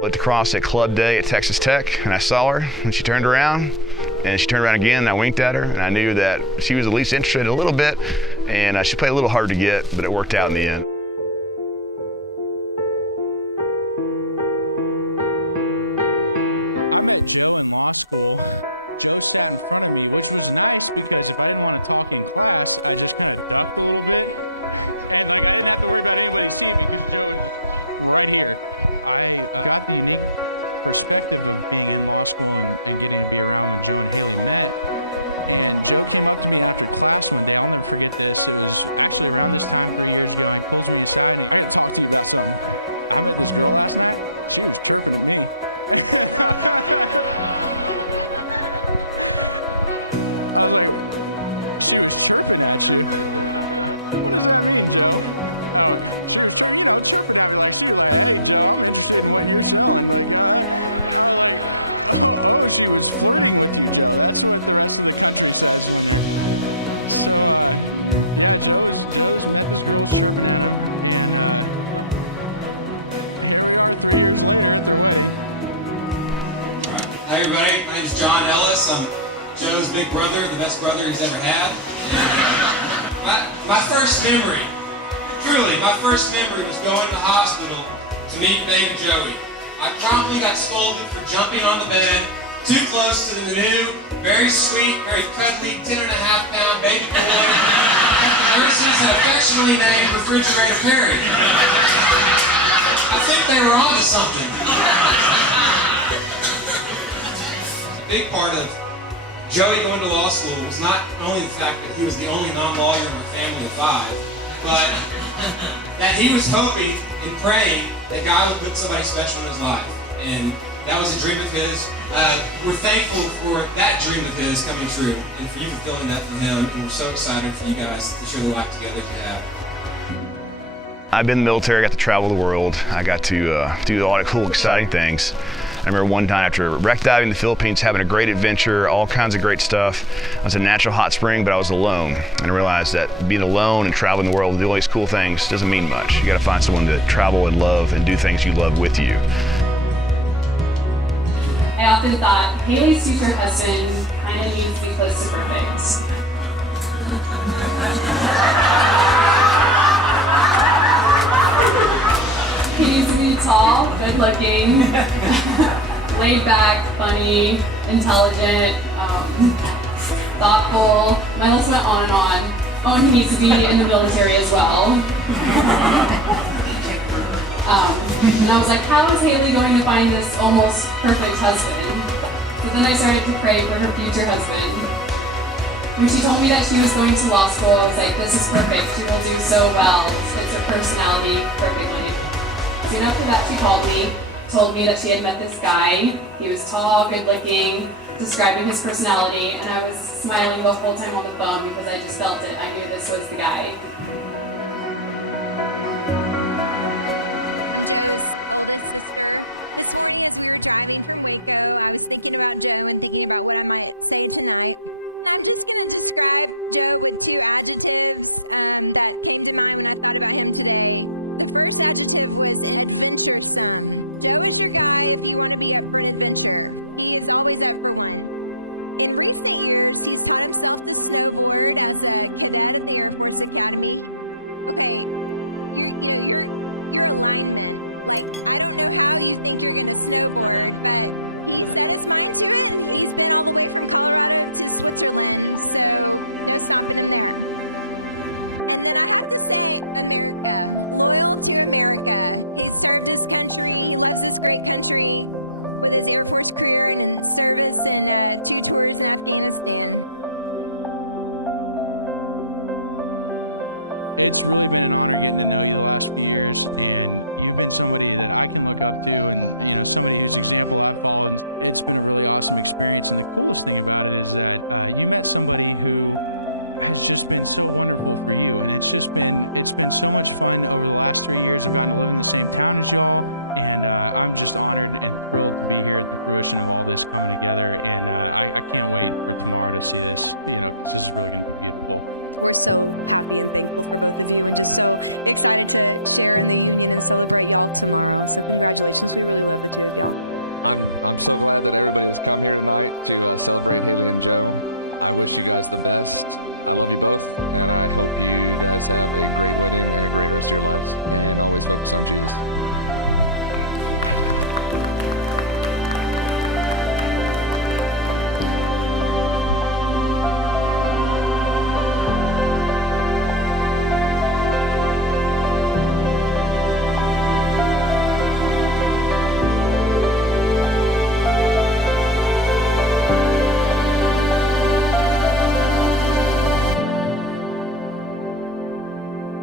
Looked across at club day at Texas Tech, and I saw her, and she turned around, and she turned around again, and I winked at her, and I knew that she was at least interested a little bit, and she played a little hard to get, but it worked out in the end. Hi everybody, my name is John Ellis. I'm Joe's big brother, the best brother he's ever had. My first memory, truly, my first memory was going to the hospital to meet baby Joey. I promptly got scolded for jumping on the bed too close to the new, very sweet, very cuddly, 10.5-pound baby boy the nurses had affectionately named Refrigerator Perry. I think they were onto something. Big part of Joey going to law school was not only the fact that he was the only non-lawyer in our family of 5, but that he was hoping and praying that God would put somebody special in his life. And that was a dream of his. We're thankful for that dream of his coming true and for you fulfilling that for him. And we're so excited for you guys to share the life together you have. I've been in the military, I got to travel the world. I got to do a lot of cool, exciting things. I remember one time after wreck diving in the Philippines, having a great adventure, all kinds of great stuff. I was in a natural hot spring, but I was alone. And I realized that being alone and traveling the world and doing all these cool things doesn't mean much. You got to find someone to travel and love and do things you love with you. I often thought Haley's future husband kind of needs to be close to perfect. He needs to be tall, good looking, laid back, funny, intelligent, thoughtful. My list went on and on. Oh, and he needs to be in the military as well. And I was like, how is Haley going to find this almost perfect husband? So then I started to pray for her future husband. When she told me that she was going to law school, I was like, this is perfect. She will do so well. This fits her personality perfectly. Soon after that, she called me, told me that she had met this guy. He was tall, good looking, describing his personality, and I was smiling the whole time on the phone because I just felt it. I knew this was the guy.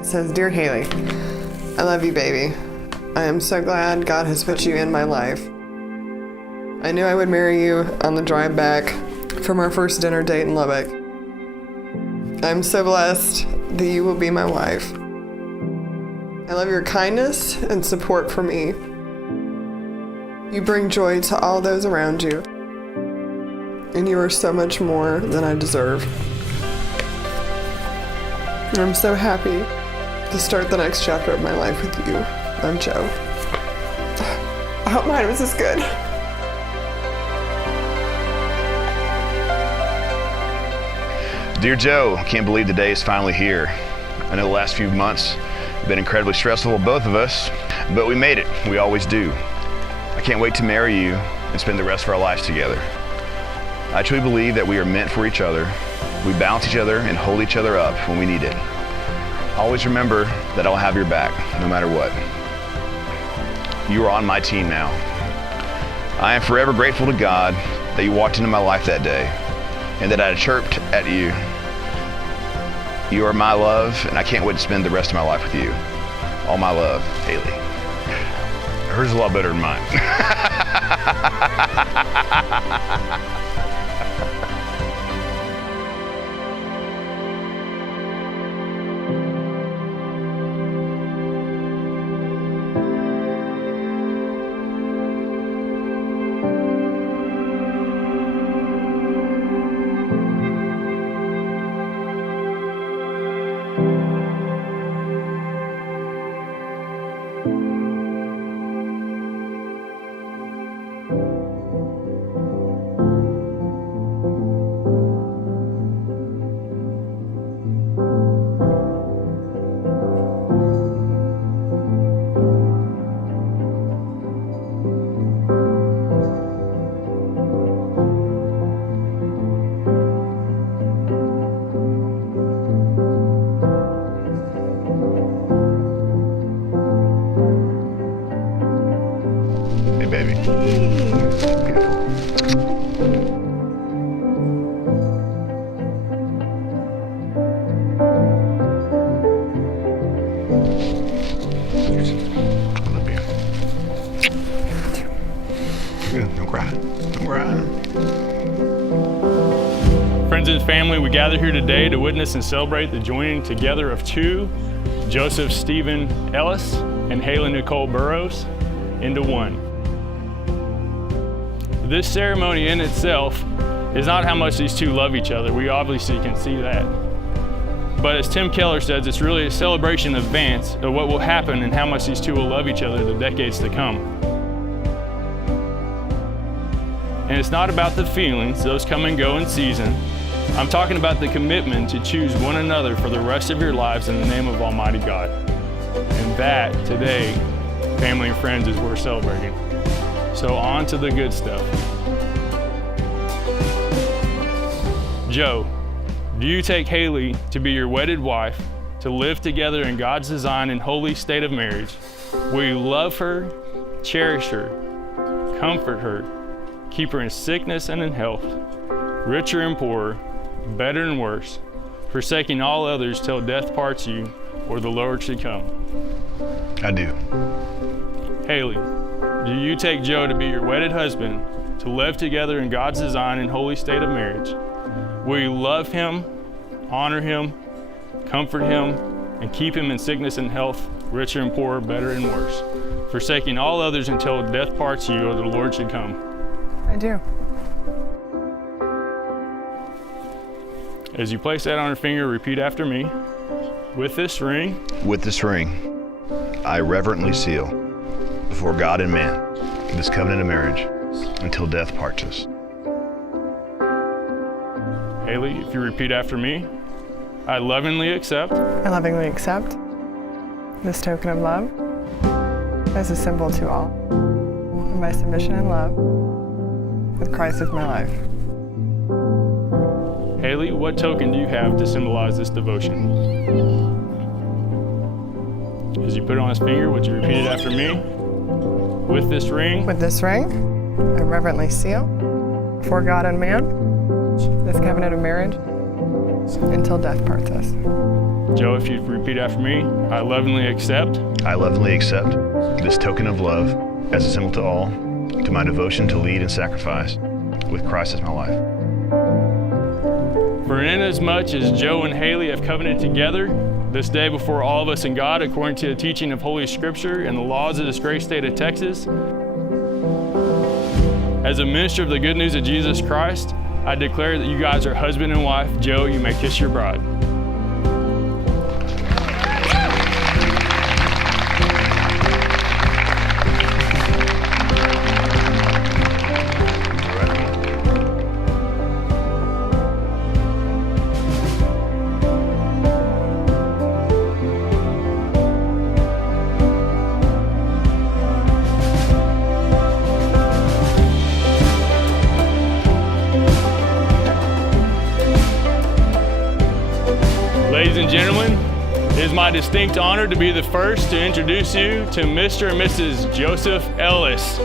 It says, "Dear Haley, I love you, baby. I am so glad God has put you in my life. I knew I would marry you on the drive back from our first dinner date in Lubbock. I'm so blessed that you will be my wife. I love your kindness and support for me. You bring joy to all those around you, and you are so much more than I deserve. I'm so happy to start the next chapter of my life with you. I'm Joe." I hope mine was this good. Dear Joe, I can't believe the day is finally here. I know the last few months have been incredibly stressful for both of us, but we made it. We always do. I can't wait to marry you and spend the rest of our lives together. I truly believe that we are meant for each other. We balance each other and hold each other up when we need it. Always remember that I'll have your back, no matter what. You are on my team now. I am forever grateful to God that you walked into my life that day and that I chirped at you. You are my love, and I can't wait to spend the rest of my life with you. All my love, Haley. Hers is a lot better than mine. baby. I love you. Good. Don't cry. Don't cry. Friends and family, we gather here today to witness and celebrate the joining together of two, Joseph Stephen Ellis and Haley Nicole Burrows, into one. This ceremony in itself is not how much these two love each other. We obviously can see that. But as Tim Keller says, it's really a celebration of advance of what will happen and how much these two will love each other the decades to come. And it's not about the feelings, those come and go in season. I'm talking about the commitment to choose one another for the rest of your lives in the name of Almighty God. And that, today, family and friends, is worth celebrating. So on to the good stuff. Joe, do you take Haley to be your wedded wife, to live together in God's design and holy state of marriage? Will you love her, cherish her, comfort her, keep her in sickness and in health, richer and poorer, better and worse, forsaking all others till death parts you, or the Lord should come? I do. Haley, do you take Joe to be your wedded husband, to live together in God's design and holy state of marriage? Will you love him, honor him, comfort him, and keep him in sickness and health, richer and poorer, better and worse, forsaking all others until death parts you, or the Lord should come? I do. As you place that on your finger, repeat after me. With this ring, I reverently seal before God and man this covenant of marriage until death parts us. Haley, if you repeat after me, I lovingly accept This token of love as a symbol to all of my submission and love with Christ as my life. Haley, what token do you have to symbolize this devotion? As you put it on his finger, would you repeat it after me? With this ring, I reverently seal before God and man this covenant of marriage until death parts us. Joe, if you'd repeat after me, I lovingly accept this token of love as a symbol to all, to my devotion to lead and sacrifice with Christ as my life. For inasmuch as Joe and Haley have covenanted together this day before all of us in God, according to the teaching of Holy Scripture and the laws of this great state of Texas, as a minister of the good news of Jesus Christ, I declare that you guys are husband and wife. Joe, you may kiss your bride. Ladies and gentlemen, it is my distinct honor to be the first to introduce you to Mr. and Mrs. Joseph Ellis.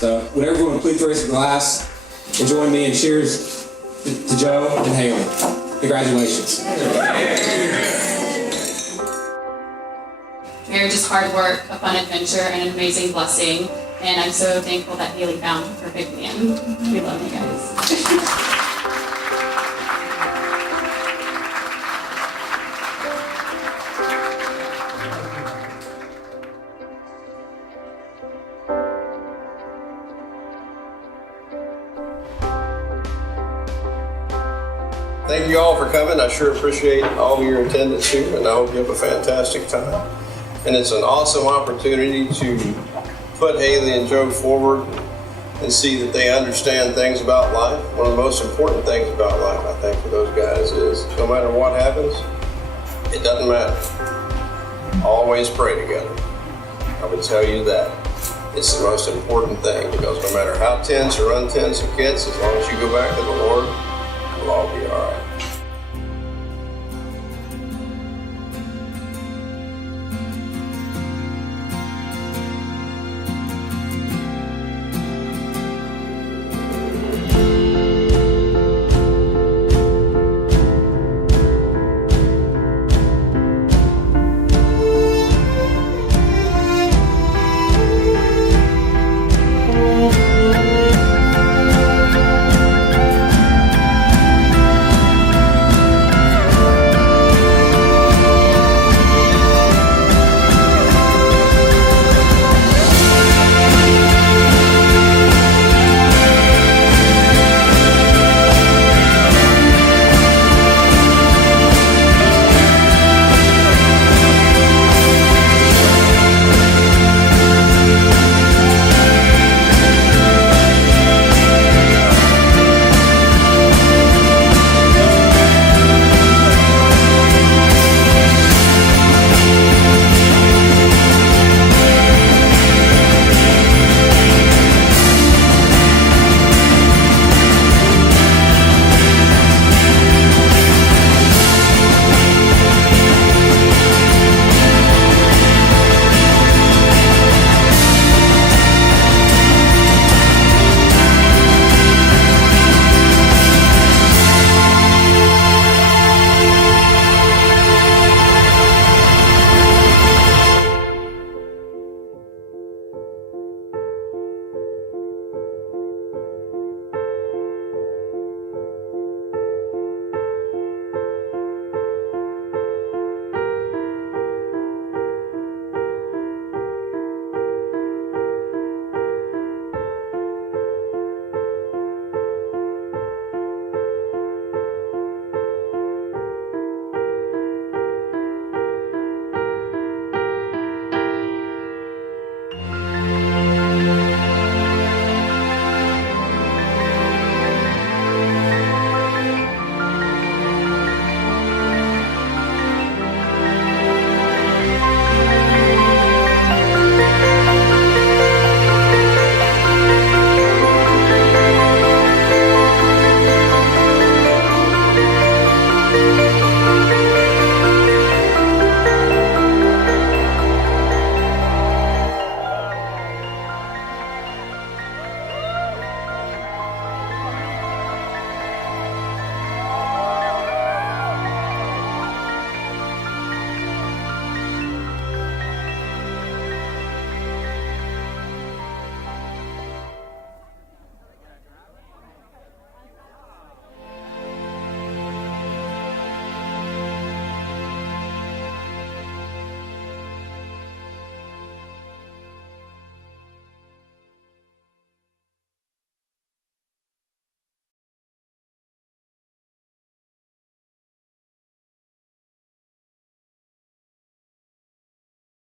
So, would everyone please raise a glass and join me in cheers to Joe and Haley. Congratulations. Marriage is hard work, a fun adventure, and an amazing blessing. And I'm so thankful that Haley found her perfect man. We love you guys. Thank you all for coming. I sure appreciate all of your attendance here, and I hope you have a fantastic time. And it's an awesome opportunity to put Haley and Joe forward and see that they understand things about life. One of the most important things about life, I think, for those guys is no matter what happens, it doesn't matter. Always pray together. I would tell you that. It's the most important thing, because no matter how tense or untense it gets, as long as you go back to the Lord, it'll all be all right.